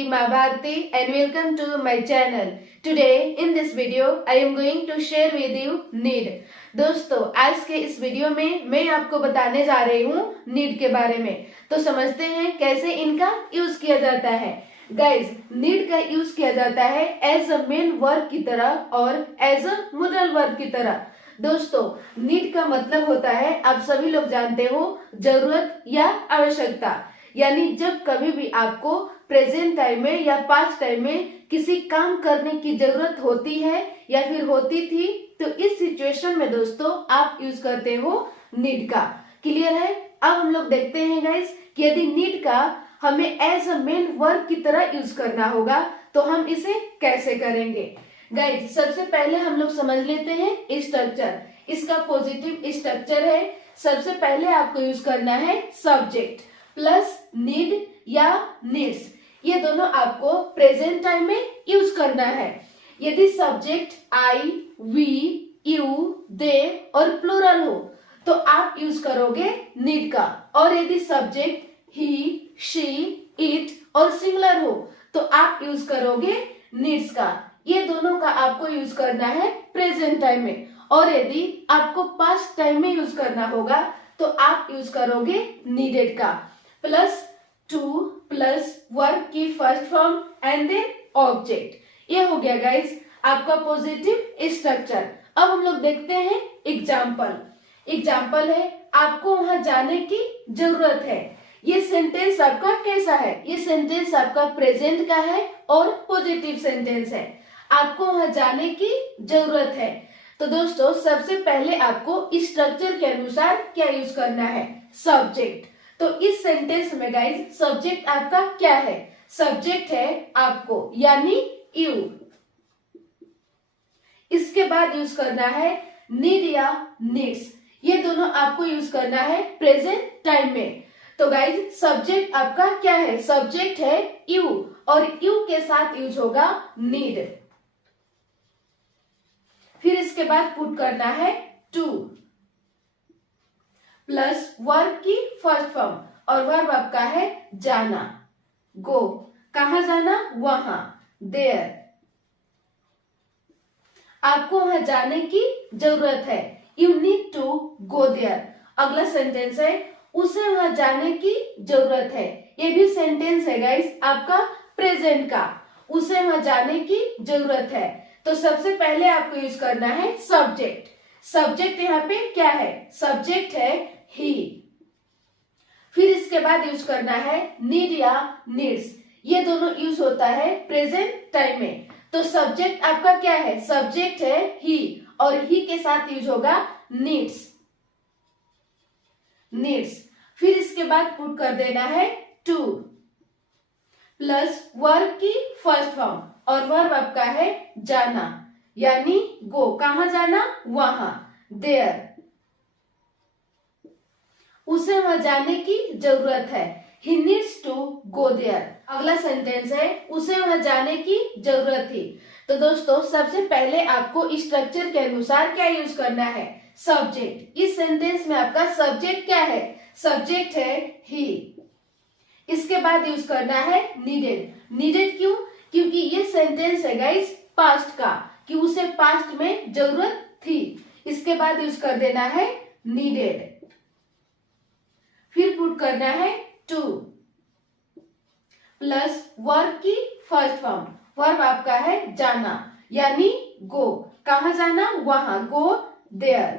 Shri Bharti and welcome to my channel. Today in this video I am going to share with you need. दोस्तों आज के इस video में मैं आपको बताने जा रही हूँ नीड के बारे में। तो समझते हैं कैसे इनका यूज किया जाता है। गाइज नीड का यूज किया जाता है एज अ मेन वर्ब की तरह और एज अ मोडल वर्ब की तरह। दोस्तों नीड का मतलब होता है, आप सभी लोग जानते हो, जरूरत या आवश्यकता। यानी जब कभी भी आपको प्रेजेंट टाइम में या पास्ट टाइम में किसी काम करने की जरूरत होती है या फिर होती थी, तो इस सिचुएशन में दोस्तों आप यूज करते हो नीड का। क्लियर है? अब हम लोग देखते हैं गाइस कि यदि नीड का हमें एज अ मेन वर्ब की तरह यूज करना होगा तो हम इसे कैसे करेंगे। गाइस सबसे पहले हम लोग समझ लेते हैं स्ट्रक्चर। इसका पॉजिटिव स्ट्रक्चर है। सबसे पहले आपको यूज करना है सब्जेक्ट प्लस नीड या नीड्स। ये दोनों आपको प्रेजेंट टाइम में यूज करना है। यदि सब्जेक्ट आई, वी, यू, दे और प्लूरल हो तो आप यूज करोगे नीड का, और यदि सब्जेक्ट ही, शी, इट और सिंगुलर हो तो आप यूज करोगे नीड्स का। ये दोनों का आपको यूज करना है प्रेजेंट टाइम में, और यदि आपको पास्ट टाइम में यूज करना होगा तो आप यूज करोगे नीडेड का। प्लस टू प्लस वर्ब की first form and then object. ये हो गया गाइस आपका पॉजिटिव स्ट्रक्चर। अब हम लोग देखते हैं एग्जाम्पल। एग्जाम्पल है आपको वहां जाने की जरूरत है। ये सेंटेंस आपका कैसा है? ये सेंटेंस आपका प्रेजेंट का है और पॉजिटिव सेंटेंस है। आपको वहां जाने की जरूरत है। तो दोस्तों सबसे पहले आपको इस स्ट्रक्चर के अनुसार क्या यूज करना है? सब्जेक्ट। तो इस सेंटेंस में गाइस सब्जेक्ट आपका क्या है? सब्जेक्ट है आपको, यानी यू। इसके बाद यूज करना है नीड या नीड्स। ये दोनों आपको यूज करना है प्रेजेंट टाइम में। तो गाइज सब्जेक्ट आपका क्या है? सब्जेक्ट है यू, और यू के साथ यूज होगा नीड। फिर इसके बाद पुट करना है टू प्लस वर्ब की फर्स्ट फॉर्म, और वर्ब आपका है जाना, गो। कहा जाना? वहां, देयर। आपको वहां जाने की जरूरत है। You need to go there. अगला सेंटेंस है उसे वहां जाने की जरूरत है। ये भी सेंटेंस है गाइस आपका प्रेजेंट का। उसे वहां जाने की जरूरत है। तो सबसे पहले आपको यूज करना है सब्जेक्ट। सब्जेक्ट यहाँ पे क्या है? सब्जेक्ट है ही। फिर इसके बाद यूज करना है नीड या नीड्स। ये दोनों यूज होता है प्रेजेंट टाइम में। तो सब्जेक्ट आपका क्या है? सब्जेक्ट है ही, और ही के साथ यूज होगा नीड्स। नीड्स। फिर इसके बाद पुट कर देना है टू प्लस वर्ब की फर्स्ट फॉर्म, और वर्ब आपका है जाना, यानी गो। कहा जाना? वहां, देयर। उसे वहां जाने की जरूरत है। He needs to go there. अगला सेंटेंस है उसे वहां जाने की जरूरत थी। तो दोस्तों सबसे पहले आपको इस स्ट्रक्चर के अनुसार क्या यूज करना है? सब्जेक्ट। इस सेंटेंस में आपका सब्जेक्ट क्या है? सब्जेक्ट है ही। इसके बाद यूज करना है नीडेड। नीडेड क्यों? क्योंकि ये सेंटेंस है गाइस पास्ट का, कि उसे पास्ट में जरूरत थी। इसके बाद यूज कर देना है नीडेड। फिर पुट करना है टू प्लस वर्ब की फर्स्ट फॉर्म, वर्ब आपका है जाना, यानी गो। कहा जाना? वहां, गो देयर।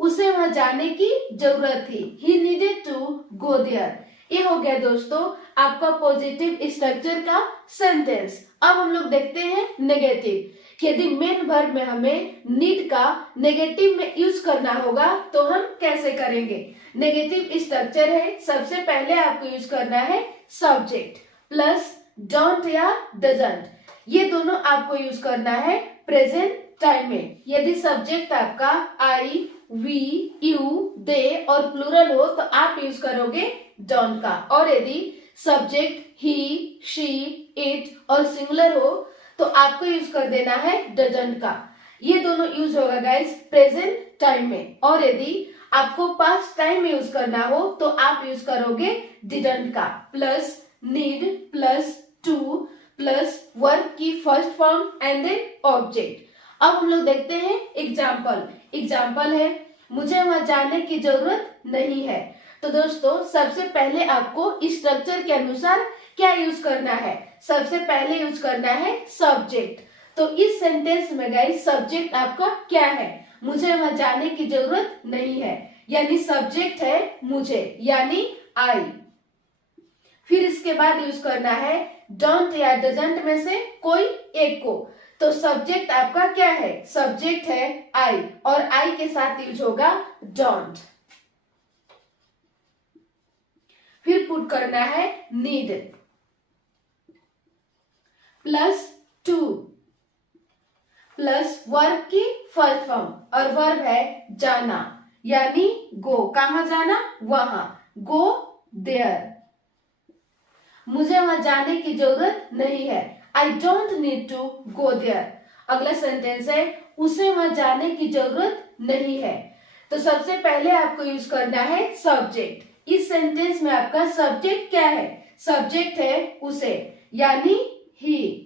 उसे वहां जाने की जरूरत थी। He needed to go there. ये हो गया दोस्तों आपका पॉजिटिव स्ट्रक्चर का सेंटेंस। अब हम लोग देखते हैं नेगेटिव। यदि मेन वर्ब में हमें नीड का नेगेटिव में यूज करना होगा तो हम कैसे करेंगे? नेगेटिव स्ट्रक्चर है। सबसे पहले आपको यूज करना है सब्जेक्ट प्लस डोंट या डजंट। ये दोनों आपको यूज करना है प्रेजेंट टाइम में। यदि सब्जेक्ट आपका आई, वी, यू, दे और प्लूरल हो तो आप यूज करोगे डोंट का, और यदि सब्जेक्ट ही, शी, इट और सिंगुलर हो तो आपको यूज कर देना है डजंट का। ये दोनों यूज होगा गाइस प्रेजेंट टाइम में, और यदि आपको पास्ट टाइम में यूज करना हो तो आप यूज करोगे डिडंट का plus need plus to plus verb की first form and then object. अब हम लोग देखते हैं एग्जाम्पल है मुझे वहां जाने की जरूरत नहीं है। तो दोस्तों सबसे पहले आपको इस स्ट्रक्चर के अनुसार क्या यूज करना है, सबसे पहले यूज करना है सब्जेक्ट। तो इस सेंटेंस में गाइस सब्जेक्ट आपका क्या है, मुझे वहां जाने की जरूरत नहीं है, यानी सब्जेक्ट है मुझे यानी आई। फिर इसके बाद यूज करना है डोंट या डजंट में से कोई एक को। तो सब्जेक्ट आपका क्या है, सब्जेक्ट है आई और आई के साथ यूज होगा डोंट। फिर पुट करना है need plus to plus verb की फर्स्ट फॉर्म और वर्ब है जाना यानी गो। कहां जाना, वहां, गो देयर। मुझे वहां जाने की जरूरत नहीं है, I don't need to go there. अगला सेंटेंस है उसे वहां जाने की जरूरत नहीं है। तो सबसे पहले आपको यूज करना है सब्जेक्ट। इस सेंटेंस में आपका सब्जेक्ट क्या है, सब्जेक्ट है उसे यानी ही।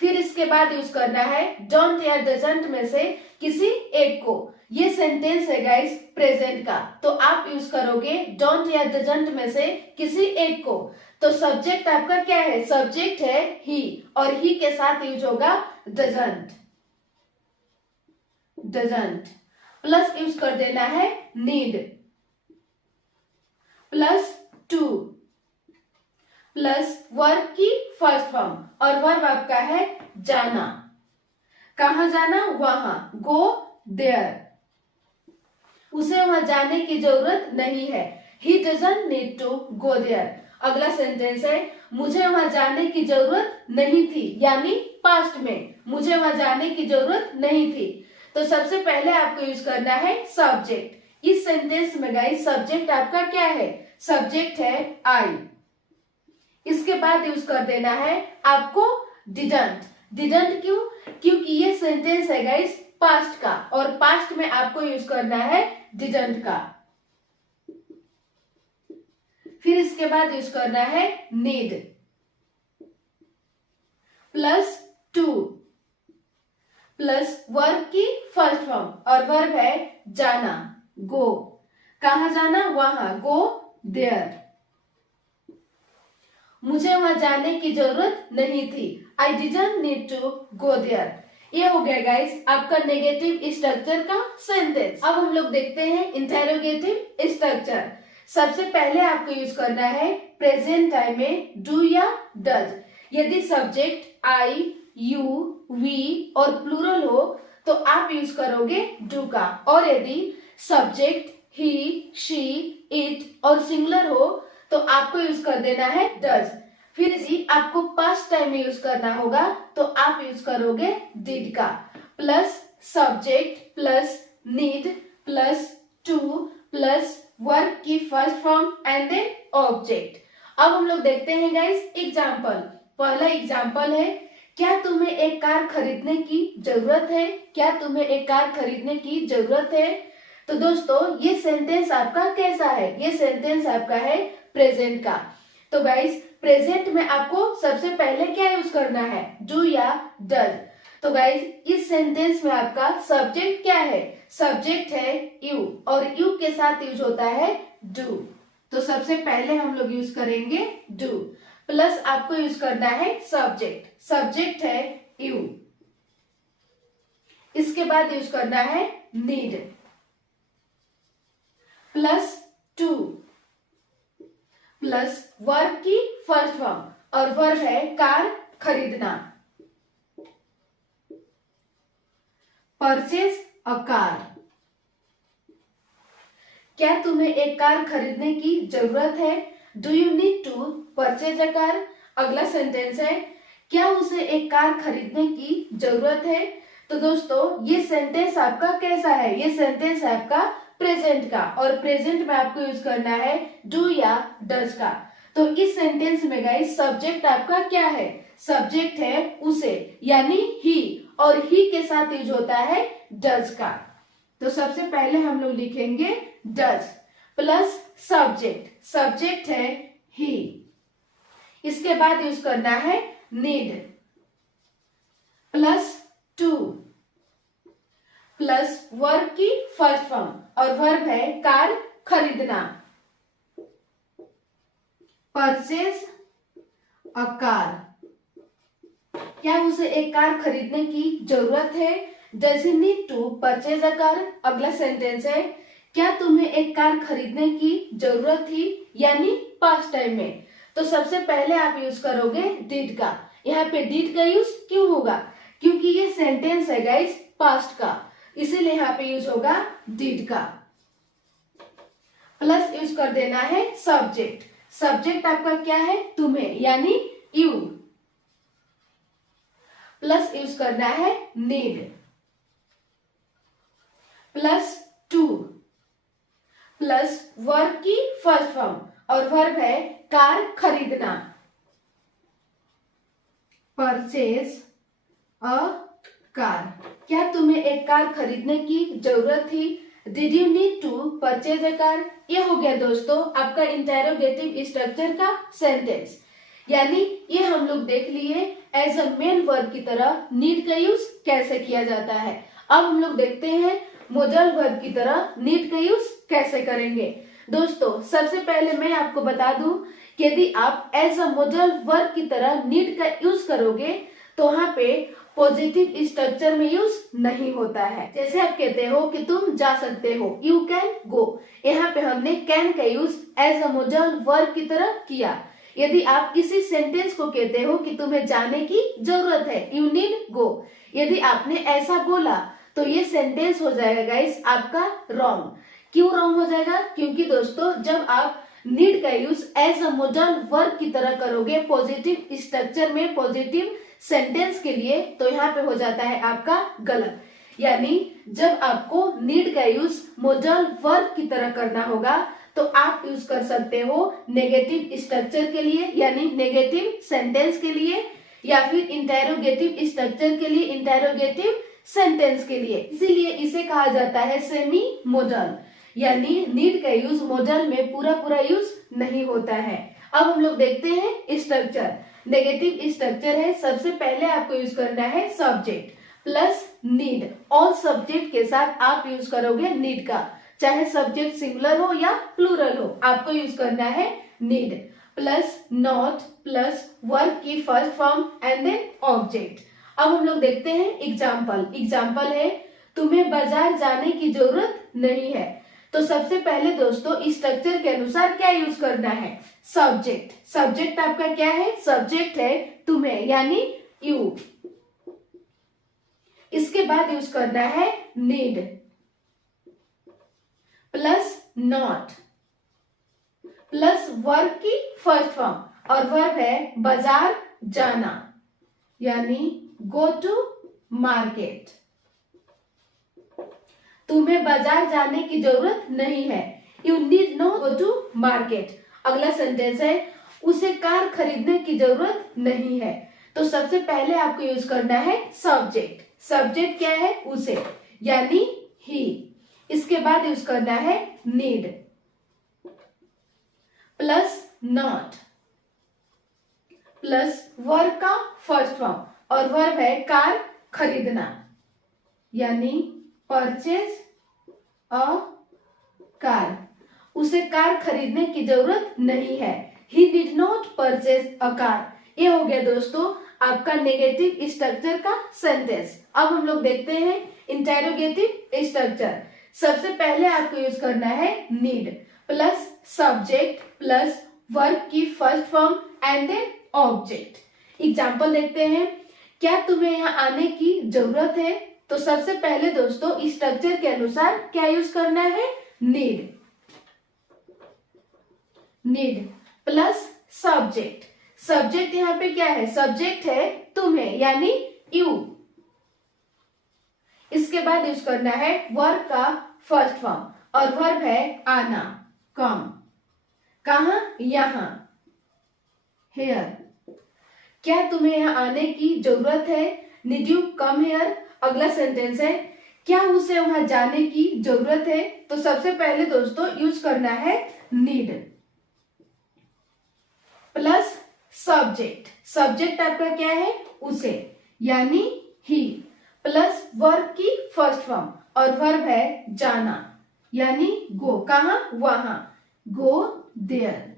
फिर इसके बाद यूज करना है डोंट या डजंट में से किसी एक को। ये सेंटेंस है गाइस प्रेजेंट का, तो आप यूज करोगे डोंट या डजंट में से किसी एक को। तो सब्जेक्ट आपका क्या है, सब्जेक्ट है ही और ही के साथ यूज होगा डजंट प्लस यूज कर देना है need plus to plus verb की फर्स्ट फॉर्म और वर्ब आपका है जाना। कहां जाना, वहां, गो देयर। उसे वहां जाने की जरूरत नहीं है, he doesn't need to go there. अगला सेंटेंस है मुझे वहां जाने की जरूरत नहीं थी, यानी पास्ट में मुझे वहां जाने की जरूरत नहीं थी। तो सबसे पहले आपको यूज करना है सब्जेक्ट। इस सेंटेंस में गाइस सब्जेक्ट आपका क्या है, सब्जेक्ट है आई। इसके बाद यूज कर देना है आपको डिडंट क्यों, क्योंकि ये सेंटेंस है गाइस पास्ट का और पास्ट में आपको यूज करना है डिडंट का। फिर इसके बाद यूज करना है need plus to plus verb की फर्स्ट फॉर्म और वर्ब है जाना, गो। कहां जाना, वहां, गो देयर। मुझे वहां जाने की जरूरत नहीं थी, I didn't need to go there. ये हो गया गाइस आपका नेगेटिव स्ट्रक्चर का सेंटेंस। अब हम लोग देखते हैं इंटेरोगेटिव स्ट्रक्चर। सबसे पहले आपको यूज करना है प्रेजेंट टाइम में डू या डज। यदि सब्जेक्ट आई, यू, वी और प्लूरल हो तो आप यूज करोगे डू का, और यदि सब्जेक्ट ही, शी, इट और सिंगुलर हो तो आपको यूज कर देना है डज। फिर इसी आपको पास्ट टाइम में यूज करना होगा तो आप यूज करोगे डिड का, plus subject plus need plus to plus verb की first form and then object. अब हम लोग देखते हैं गाइस एग्जाम्पल। पहला एग्जाम्पल है क्या तुम्हें एक कार खरीदने की जरूरत है, क्या तुम्हें एक कार खरीदने की जरूरत है। तो दोस्तों ये सेंटेंस आपका कैसा है, ये सेंटेंस आपका है प्रेजेंट का। तो गाइस प्रेजेंट में आपको सबसे पहले क्या यूज करना है, डू या डज। तो गाइस इस सेंटेंस में आपका सब्जेक्ट क्या है, सब्जेक्ट है यू और यू के साथ यूज होता है डू। तो सबसे पहले हम लोग यूज करेंगे डू प्लस आपको यूज करना है सब्जेक्ट, सब्जेक्ट है यू। इसके बाद यूज करना है need plus to plus verb की फर्स्ट फॉर्म और वर्ब है कार खरीदना, परचेज अ कार। क्या तुम्हें एक कार खरीदने की जरूरत है, do you need to purchase a car. अगला सेंटेंस है क्या उसे एक कार खरीदने की जरूरत है। तो दोस्तों ये सेंटेंस आपका कैसा है, ये सेंटेंस है आपका प्रेजेंट का और प्रेजेंट में आपको यूज करना है डू या डज का। तो इस सेंटेंस में गाइस सब्जेक्ट आपका क्या है, सब्जेक्ट है उसे यानी ही और ही के साथ यूज होता है डज का। तो सबसे पहले हम लोग लिखेंगे डज प्लस सब्जेक्ट, सब्जेक्ट है ही। इसके बाद यूज करना है need plus to plus verb की फर्स्ट फॉर्म और वर्ब है कार खरीदना, परचेज अ कार। क्या उसे एक कार खरीदने की जरूरत है? Does he need to purchase a car. अगला सेंटेंस है क्या तुम्हें एक कार खरीदने की जरूरत थी, यानी पास्ट टाइम में। तो सबसे पहले आप यूज करोगे डिड का। यहाँ पे डिड का यूज क्यों होगा? क्योंकि ये सेंटेंस है गाइस पास्ट का, इसीलिए यहाँ पे यूज होगा डिड का। प्लस यूज कर देना है सब्जेक्ट। सब्जेक्ट आपका क्या है? तुम्हें, यानी यू। प्लस यूज करना है need plus to plus verb की फर्स्ट फॉर्म और वर्ब है कार खरीदना, परचेज अ कार। क्या तुम्हें एक कार खरीदने की जरूरत थी? Did you need to purchase a car. ये हो गया दोस्तों आपका इंटेरोगेटिव स्ट्रक्चर का सेंटेंस, यानी ये हम लोग देख लिए एज अ मेन वर्ब की तरह नीड का यूज कैसे किया जाता है। अब हम लोग देखते हैं मोडल वर्ब की तरह नीड का यूज कैसे करेंगे। दोस्तों सबसे पहले मैं आपको बता दूं कि यदि आप एज अ मोडल वर्ब की तरह नीड का यूज करोगे तो वहां पे पॉजिटिव स्ट्रक्चर में यूज नहीं होता है। जैसे आप कहते हो कि तुम जा सकते हो, यू कैन गो, यहाँ पे हमने कैन का use as a modal verb की तरह किया। यदि आप किसी सेंटेंस को कहते हो कि तुम्हें जाने की जरूरत है, यू नीड गो, यदि आपने ऐसा बोला तो ये सेंटेंस हो जाएगा गाइस आपका रॉन्ग। क्यों रॉन्ग हो जाएगा? क्योंकि दोस्तों जब आप नीड का use as a modal verb की तरह करोगे पॉजिटिव स्ट्रक्चर में, पॉजिटिव सेंटेंस के लिए, तो यहाँ पे हो जाता है आपका गलत। यानी जब आपको नीड का यूज मोडल वर्ब की तरह करना होगा तो आप यूज कर सकते हो नेगेटिव स्ट्रक्चर के लिए, यानी नेगेटिव सेंटेंस के लिए, या फिर इंटेरोगेटिव स्ट्रक्चर के लिए, इंटेरोगेटिव सेंटेंस के लिए। इसीलिए इसे कहा जाता है सेमी मोडल, यानी नीड का यूज मोडल में पूरा पूरा यूज नहीं होता है। अब हम लोग देखते हैं स्ट्रक्चर। नेगेटिव स्ट्रक्चर है, सबसे पहले आपको यूज करना है subject plus need. All subject के साथ आप यूज करोगे नीड का, चाहे सब्जेक्ट सिंगुलर हो या प्लूरल हो, आपको यूज करना है need plus not plus verb की first form and then object. अब हम लोग देखते हैं एग्जाम्पल। एग्जाम्पल है तुम्हें बाजार जाने की जरूरत नहीं है। तो सबसे पहले दोस्तों स्ट्रक्चर के अनुसार क्या यूज करना है? सब्जेक्ट। सब्जेक्ट आपका क्या है? सब्जेक्ट है तुम्हें, यानी यू। इसके बाद यूज करना है need plus not plus verb की फर्स्ट फॉर्म और वर्ब है बाजार जाना, यानी गो टू मार्केट। तुम्हें बाजार जाने की जरूरत नहीं है, you need no go to market. अगला सेंटेंस है उसे कार खरीदने की जरूरत नहीं है। तो सबसे पहले आपको यूज करना है सब्जेक्ट। सब्जेक्ट क्या है? उसे, यानी ही। इसके बाद यूज करना है need plus not plus verb का फर्स्ट फॉर्म और वर्ब है कार खरीदना, यानी परचेज अ कार। उसे कार खरीदने की जरूरत नहीं है, he did not purchase a car. ये हो गया दोस्तों आपका नेगेटिव स्ट्रक्चर का सेंटेंस। अब हम लोग देखते हैं इंटेरोगेटिव स्ट्रक्चर। सबसे पहले आपको यूज करना है need plus subject plus verb की first form and then object. Example देखते हैं। क्या तुम्हें यहाँ आने की जरूरत है? तो सबसे पहले दोस्तों स्ट्रक्चर के अनुसार क्या यूज करना है? Need need plus subject. Subject यहाँ पे क्या है? सब्जेक्ट है तुम्हें, यानी यू। इसके बाद यूज करना है वर्ब का फर्स्ट फॉर्म और वर्ब है आना, कम। कहा? यहाँ, हेयर। क्या तुम्हें यहाँ आने की जरूरत है? Need you come here. अगला सेंटेंस है क्या उसे वहां जाने की जरूरत है? तो सबसे पहले दोस्तों यूज करना है नीड प्लस सब्जेक्ट, सब्जेक्ट आपका क्या है, उसे, यानी ही, प्लस वर्ब की फर्स्ट फॉर्म, और वर्ब है जाना, यानी गो, कहां, वहां, गो देयर।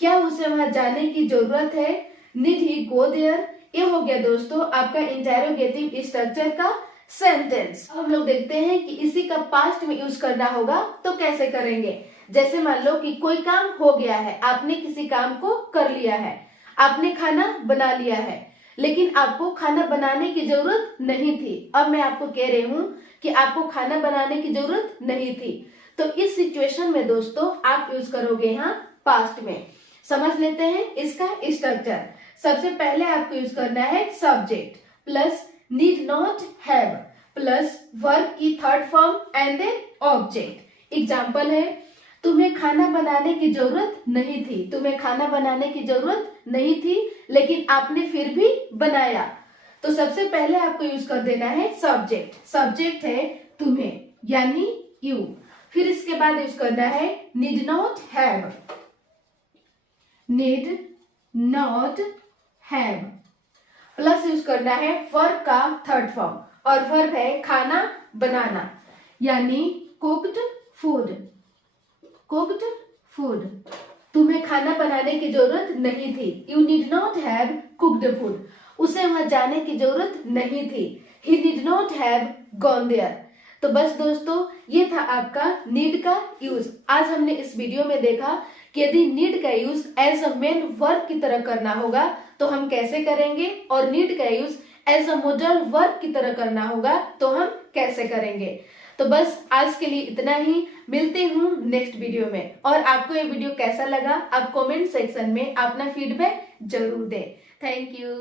क्या उसे वहां जाने की जरूरत है, नीड ही गो देयर। ये हो गया दोस्तों आपका इंटेरोगेटिव स्ट्रक्चर का सेंटेंस। अब हम लोग देखते हैं कि इसी का पास्ट में यूज करना होगा तो कैसे करेंगे। जैसे मान लो कि कोई काम हो गया है, आपने किसी काम को कर लिया है, आपने खाना बना लिया है, लेकिन आपको खाना बनाने की जरूरत नहीं थी। अब मैं आपको कह रही हूँ कि आपको खाना बनाने की जरूरत नहीं थी, तो इस सिचुएशन में दोस्तों आप यूज करोगे यहाँ पास्ट में। समझ लेते हैं इसका स्ट्रक्चर। सबसे पहले आपको यूज करना है subject plus need not have plus verb की third form and then object. Example है, तुम्हें खाना बनाने की जरूरत नहीं थी, तुम्हें खाना बनाने की जरूरत नहीं थी, लेकिन आपने फिर भी बनाया। तो सबसे पहले आपको यूज कर देना है सब्जेक्ट। सब्जेक्ट है तुम्हें, यानी यू। फिर इसके बाद यूज करना है need not have, need not have, plus use करना है वर्ब का थर्ड फॉर्म, और वर्ब है खाना बनाना, यानी कुक्ड फूड, कुक्ड फूड। तुम्हें खाना बनाने की जरूरत नहीं थी, you need not have cooked food. उसे वहां जाने की जरूरत नहीं थी, he need not have gone there. तो बस दोस्तों ये था आपका नीड का यूज। आज हमने इस वीडियो में देखा कि यदि नीड का use as a main verb की तरह करना होगा तो हम कैसे करेंगे, और नीड का use as a modal verb की तरह करना होगा तो हम कैसे करेंगे। तो बस आज के लिए इतना ही, मिलते हूँ नेक्स्ट वीडियो में। और आपको ये वीडियो कैसा लगा आप कमेंट सेक्शन में अपना फीडबैक जरूर दें। Thank you.